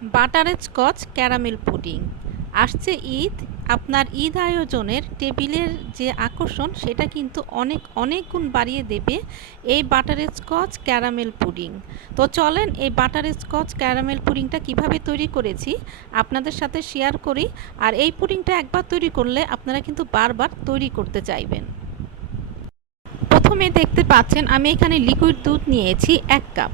Butter Scotch caramel pudding. আসছে ঈদ, আপনার ঈদ আয়োজনের টেবিলের যে আকর্ষণ, সেটা কিন্তু অনেক অনেক গুণ বাড়িয়ে দেবে এই বাটার স্কচ ক্যারামেল পুডিং। তো চলেন এই বাটার স্কচ ক্যারামেল পুডিংটা কীভাবে তৈরি করেছি, আপনাদের সাথে শেয়ার করি। আর এই পুডিংটা একবার তৈরি করলে আপনারা কিন্তু বারবার তৈরি করতে চাইবেন। প্রথমে দেখতে পাচ্ছেন, আমি এখানে লিকুইড দুধ নিয়েছি এক কাপ।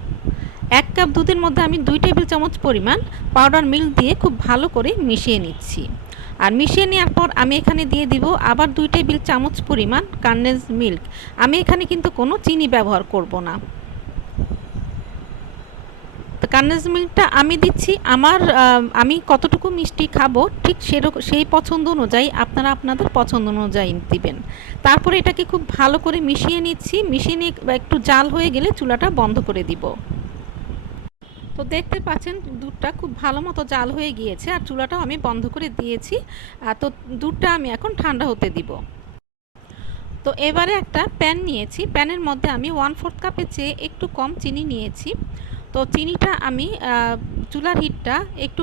এক কাপ দুধের মধ্যে আমি দুই টেবিল চামচ পরিমাণ পাউডার মিল্ক দিয়ে খুব ভালো করে মিশিয়ে নিচ্ছি। আর মিশিয়ে নেওয়ার পর আমি এখানে দিয়ে দিব আবার দুই টেবিল চামচ পরিমাণ কান্ডেন্স মিল্ক আমি এখানে কিন্তু কোনো চিনি ব্যবহার করব না। তো কান্ডেন্স মিল্কটা আমি দিচ্ছি। আমার আমি কতটুকু মিষ্টি খাব ঠিক সেরকম সেই পছন্দ অনুযায়ী আপনারা আপনাদের পছন্দ অনুযায়ী দিবেন। তারপরে এটাকে খুব ভালো করে মিশিয়ে নিচ্ছি। মিশিয়ে নিয়ে একটু জাল হয়ে গেলে চুলাটা বন্ধ করে দিব। তো দেখতে পাচ্ছেন দুধটা খুব ভালো মতো জাল হয়ে গিয়েছে আর চুলাটাও আমি বন্ধ করে দিয়েছি। তো দুধটা আমি এখন ঠান্ডা হতে দিব। তো এবারে একটা প্যান নিয়েছি। প্যানের মধ্যে আমি ওয়ান ফোর্থ কাপের চেয়ে একটু কম চিনি নিয়েছি। তো চিনিটা আমি চুলার হিটটা একটু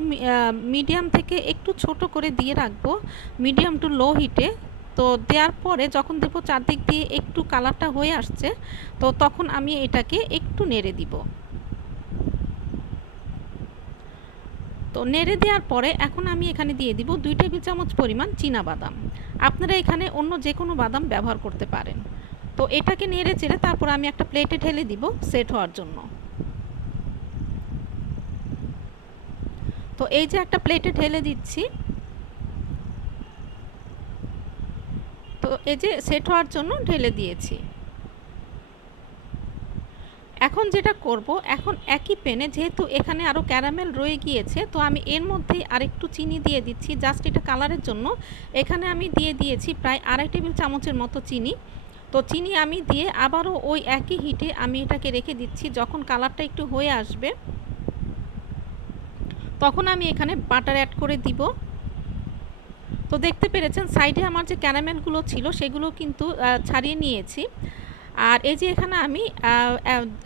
মিডিয়াম থেকে একটু ছোট করে দিয়ে রাখব। মিডিয়াম টু লো হিটে। তো দেওয়ার পরে যখন দেবো চারদিক দিয়ে একটু কালারটা হয়ে আসছে, তো তখন আমি এটাকে একটু নেড়ে দিব। তো নেড়ে দেওয়ার পরে এখন আমি এখানে দিয়ে দিব দুই টেবিল চামচ পরিমাণ বাদাম। আপনারা এখানে অন্য যে কোনো বাদাম ব্যবহার করতে পারেন। তো এটাকে নেড়ে চেড়ে তারপর আমি একটা প্লেটে ঢেলে দিব সেট হওয়ার জন্য। তো এই যে একটা প্লেটে ঢেলে দিচ্ছি। তো এই যে সেট হওয়ার জন্য ঢেলে দিয়েছি। এখন যেটা করব, এখন একই পেনে যেহেতু এখানে আরও ক্যারামেল রয়ে গিয়েছে, তো আমি এর মধ্যে আরেকটু চিনি দিয়ে দিচ্ছি, জাস্ট এটা কালারের জন্য। এখানে আমি দিয়ে দিয়েছি প্রায় আড়াই টেবিল চামচের মতো চিনি। তো চিনি আমি দিয়ে আবারও ওই একই হিটে আমি এটাকে রেখে দিচ্ছি, যখন কালারটা একটু হয়ে আসবে, তখন আমি এখানে বাটার অ্যাড করে দিব। তো দেখতে পেরেছেন, সাইডে আমার যে ক্যারামেলগুলো ছিল, সেগুলো কিন্তু ছাড়িয়ে নিয়েছি। আর এই যে এখানে আমি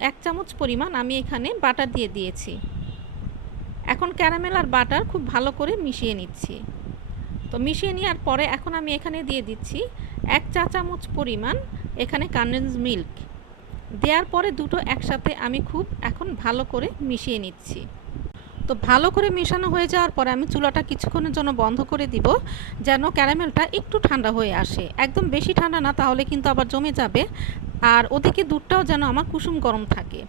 এক চামচ পরিমাণ আমি এখানে বাটার দিয়ে দিয়েছি। এখন ক্যারামেল আর বাটার খুব ভালো করে মিশিয়ে নিচ্ছি। তো মিশিয়ে নেওয়ার পরে এখন আমি এখানে দিয়ে দিচ্ছি এক চা চামচ পরিমাণ এখানে কান্ডেন্স মিল্ক দেওয়ার পরে দুটো একসাথে আমি খুব এখন ভালো করে মিশিয়ে নিচ্ছি। তো ভালো করে মেশানো হয়ে যাওয়ার পরে আমি চুলাটা কিছুক্ষণের জন্য বন্ধ করে দিব, যেন ক্যারামেলটা একটু ঠান্ডা হয়ে আসে। একদম বেশি ঠান্ডা না, তাহলে কিন্তু আবার জমে যাবে। আর ওদিকে দুধটাও যেন আমার কুসুম গরম থাকে।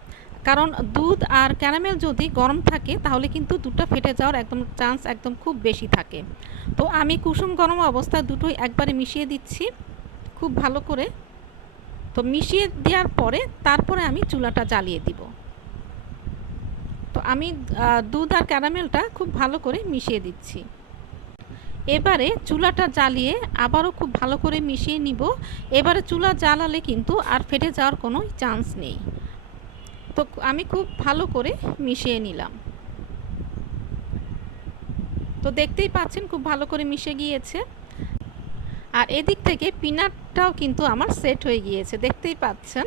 কারণ দুধ আর ক্যারামেল যদি গরম থাকে, তাহলে কিন্তু দুধটা ফেটে যাওয়ার একদম চান্স একদম খুব বেশি থাকে। তো আমি কুসুম গরম অবস্থায় দুটোই একবারে মিশিয়ে দিচ্ছি, খুব ভালো করে। তো মিশিয়ে দেওয়ার পরে তারপরে আমি চুলাটা জ্বালিয়ে দিব। তো আমি দুধ আর ক্যারামেলটা খুব ভালো করে মিশিয়ে দিচ্ছি। এবারে চুলাটা জ্বালিয়ে আবারও খুব ভালো করে মিশিয়ে নিব। এবারে চুলা জ্বালালে কিন্তু আর ফেটে যাওয়ার কোনো চান্স নেই। তো আমি খুব ভালো করে মিশিয়ে নিলাম। তো দেখতেই পাচ্ছেন খুব ভালো করে মিশে গিয়েছে। আর এদিক থেকে পিনাটটাও কিন্তু আমার সেট হয়ে গিয়েছে, দেখতেই পাচ্ছেন।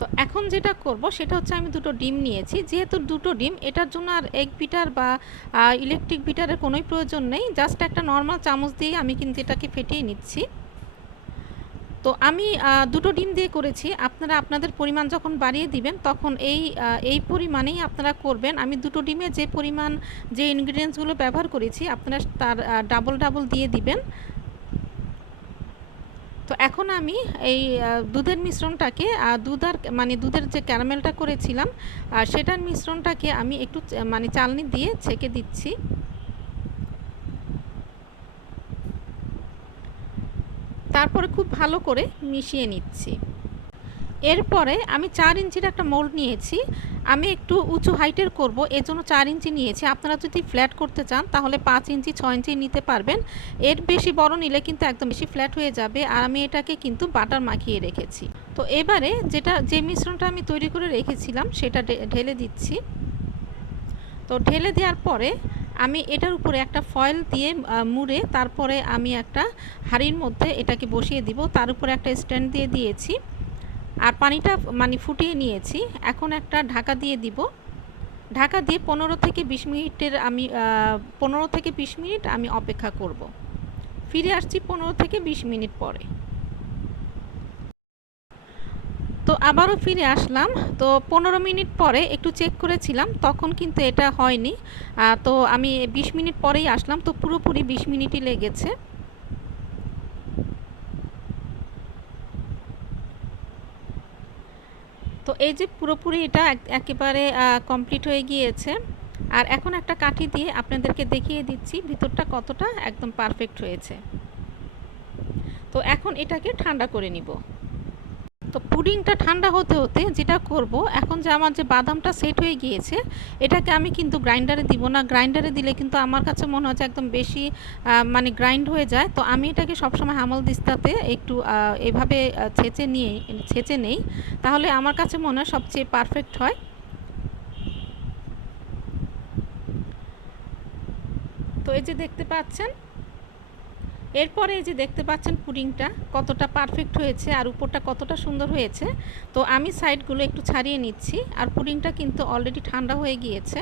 তো এখন যেটা করব সেটা হচ্ছে আমি দুটো ডিম নিয়েছি। যেহেতু দুটো ডিম, এটার জন্য আর এগ বিটার বা ইলেকট্রিক বিটারের কোনোই প্রয়োজন নেই। জাস্ট একটা নর্মাল চামচ দিয়ে আমি কিন্তু এটাকে ফেটিয়ে নিচ্ছি। তো আমি দুটো ডিম দিয়ে করেছি। আপনারা আপনাদের পরিমাণ যখন বাড়িয়ে দিবেন, তখন এই এই পরিমাণেই আপনারা করবেন। আমি দুটো ডিমে যে পরিমাণ, যে ইনগ্রিডিয়েন্টসগুলো ব্যবহার করেছি, আপনারা তার ডাবল ডাবল দিয়ে দিবেন। তো এখন আমি এই দুধের মিশ্রণটাকে দুধ আর মানে দুধের যে ক্যারামেলটা করেছিলাম আর সেটার মিশ্রণটাকে আমি একটু মানে চালনি দিয়ে ছেঁকে দিচ্ছি। তারপরে খুব ভালো করে মিশিয়ে নিচ্ছি। এরপরে আমি চার ইঞ্চির একটা মোল্ড নিয়েছি। আমি একটু উঁচু হাইটের করব, এর জন্য চার ইঞ্চি নিয়েছি। আপনারা যদি ফ্ল্যাট করতে চান, তাহলে পাঁচ ইঞ্চি, ছয় ইঞ্চি নিতে পারবেন। এর বেশি বড় নিলে কিন্তু একদম বেশি ফ্ল্যাট হয়ে যাবে আর আমি এটাকে কিন্তু বাটার মাখিয়ে রেখেছি। তো এবারে যেটা, যে মিশ্রণটা আমি তৈরি করে রেখেছিলাম, সেটা ঢেলে দিচ্ছি। তো ঢেলে দেওয়ার পরে আমি এটার উপরে একটা ফয়েল দিয়ে মুড়ে তারপরে আমি একটা হাঁড়ির মধ্যে এটাকে বসিয়ে দিব। তার উপরে একটা স্ট্যান্ড দিয়ে দিয়েছি। আর পানিটা মানে ফুটিয়ে নিয়েছি। এখন একটা ঢাকা দিয়ে দিব। ঢাকা দিয়ে পনেরো থেকে বিশ মিনিটের আমি পনেরো থেকে বিশ মিনিট আমি অপেক্ষা করব। ফিরে আসছি পনেরো থেকে বিশ মিনিট পরে। তো আবারও ফিরে আসলাম। তো পনেরো মিনিট পরে একটু চেক করেছিলাম, তখন কিন্তু এটা হয়নি। তো আমি বিশ মিনিট পরেই আসলাম। তো পুরোপুরি বিশ মিনিটই লেগেছে। তো এই যে পুরোপুরি এটা একেবারে কমপ্লিট হয়ে গিয়েছে। আর এখন একটা কাঠি দিয়ে আপনাদেরকে দেখিয়ে দিচ্ছি ভিতরটা কতটা একদম পারফেক্ট হয়েছে। তো এখন এটাকে ঠান্ডা করে নিব। তো পুডিংটা ঠান্ডা হতে হতে যেটা করব, এখন যে আমার যে বাদামটা সেট হয়ে গিয়েছে, এটাকে আমি কিন্তু গ্রাইন্ডারে দিব না। গ্রাইন্ডারে দিলে কিন্তু আমার কাছে মনে হচ্ছে একদম বেশি মানে গ্রাইন্ড হয়ে যায়। তো আমি এটাকে সবসময় হামল দিস্তাতে একটু এভাবে ছেঁচে নিয়ে, ছেঁচে নেই। তাহলে আমার কাছে মনে হয় সবচেয়ে পারফেক্ট হয়। তো এই যে দেখতে পাচ্ছেন এরপরে এই যে দেখতে পাচ্ছেন পুডিংটা কতটা পারফেক্ট হয়েছে আর উপরটা কতটা সুন্দর হয়েছে। তো আমি সাইডগুলো একটু ছাড়িয়ে নিচ্ছি আর পুডিংটা কিন্তু অলরেডি ঠান্ডা হয়ে গিয়েছে।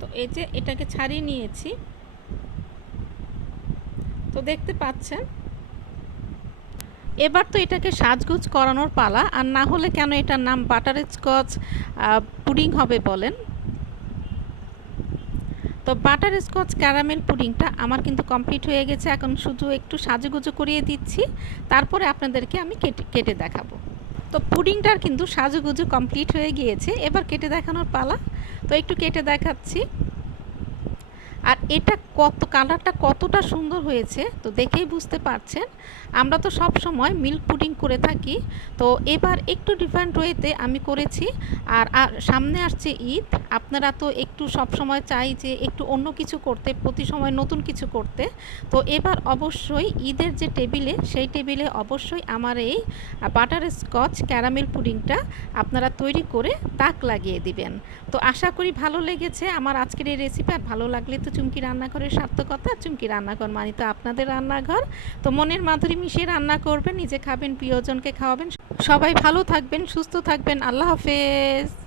তো এই যে এটাকে ছাড়িয়ে নিয়েছি। তো দেখতে পাচ্ছেন এবার তো এটাকে সাজগোজ করানোর পালা, আর না হলে কেন এটার নাম বাটার স্কচ পুডিং হবে বলেন? তো বাটার স্কচ ক্যারামেল পুডিংটা আমার কিন্তু কমপ্লিট হয়ে গেছে, এখন শুধু একটু সাজুগুজু করিয়ে দিচ্ছি, তারপরে আপনাদেরকে আমি কেটে কেটে দেখাবো। তো পুডিংটার কিন্তু সাজুগুজু কমপ্লিট হয়ে গিয়েছে, এবার কেটে দেখানোর পালা। তো একটু কেটে দেখাচ্ছি। আর এটা কত, কালারটা কতটা সুন্দর হয়েছে, তো দেখেই বুঝতে পারছেন। আমরা তো সব সময় মিল্ক পুডিং করে থাকি, তো এবার একটু ডিফারেন্ট ওয়েতে আমি করেছি। আর সামনে আসছে ঈদ, আপনারা তো একটু সব সময় চাই যে একটু অন্য কিছু করতে, প্রতি সময় নতুন কিছু করতে। তো এবার অবশ্যই ঈদের যে টেবিলে, সেই টেবিলে অবশ্যই আমার এই বাটার স্কচ ক্যারামেল পুডিংটা আপনারা তৈরি করে তাক লাগিয়ে দিবেন। তো আশা করি ভালো লেগেছে। আমার আজকের এই রেসিপি আর ভালো লাগলে তো চুমকি রান্নাঘরের সার্থকতা, চুমকি রান্নাঘর মানে তো আপনাদের রান্নাঘর। তো মনের মাধুরী মিশিয়ে রান্না করবেন, নিজে খাবেন, প্রিয়জনকে খাওয়াবেন। সবাই ভালো থাকবেন, সুস্থ থাকবেন। আল্লাহ হাফেজ।